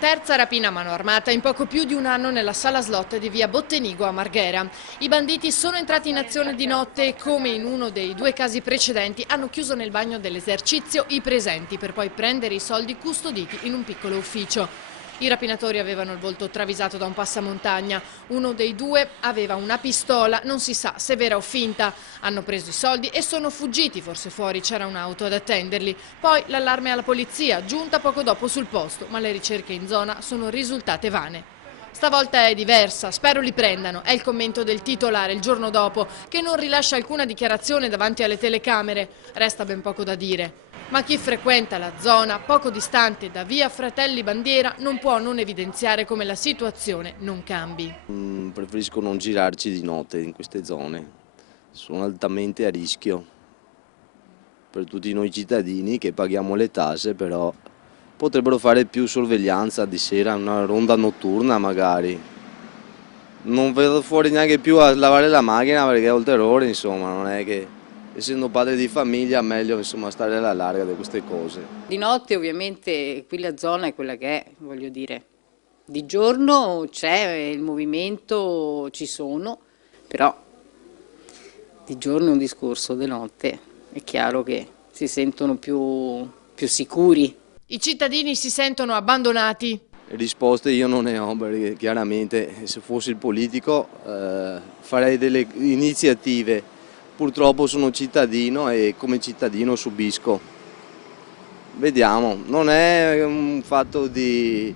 Terza rapina a mano armata in poco più di un anno nella sala slot di via Bottenigo a Marghera. I banditi sono entrati in azione di notte e, come in uno dei due casi precedenti, hanno chiuso nel bagno dell'esercizio i presenti per poi prendere i soldi custoditi in un piccolo ufficio. I rapinatori avevano il volto travisato da un passamontagna. Uno dei due aveva una pistola, non si sa se vera o finta. Hanno preso i soldi e sono fuggiti, forse fuori c'era un'auto ad attenderli. Poi l'allarme alla polizia, giunta poco dopo sul posto, ma le ricerche in zona sono risultate vane. Stavolta è diversa, spero li prendano, è il commento del titolare il giorno dopo, che non rilascia alcuna dichiarazione davanti alle telecamere. Resta ben poco da dire. Ma chi frequenta la zona, poco distante da via Fratelli Bandiera, non può non evidenziare come la situazione non cambi. Preferisco non girarci di notte in queste zone, sono altamente a rischio per tutti noi cittadini che paghiamo le tasse, però potrebbero fare più sorveglianza di sera, una ronda notturna magari. Non vedo fuori neanche più a lavare la macchina perché ho il terrore, insomma, non è che essendo padre di famiglia meglio insomma stare alla larga di queste cose. Di notte ovviamente qui la zona è quella che è, voglio dire. Di giorno c'è il movimento, ci sono, però di giorno è un discorso, di notte è chiaro che si sentono più sicuri. I cittadini si sentono abbandonati. Risposte io non ne ho perché chiaramente se fossi il politico farei delle iniziative. Purtroppo sono cittadino e come cittadino subisco. Vediamo, non è un fatto di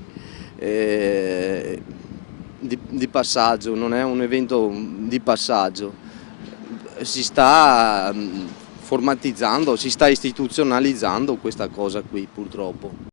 passaggio, non è un evento di passaggio. Si sta formatizzando, si sta istituzionalizzando questa cosa qui purtroppo.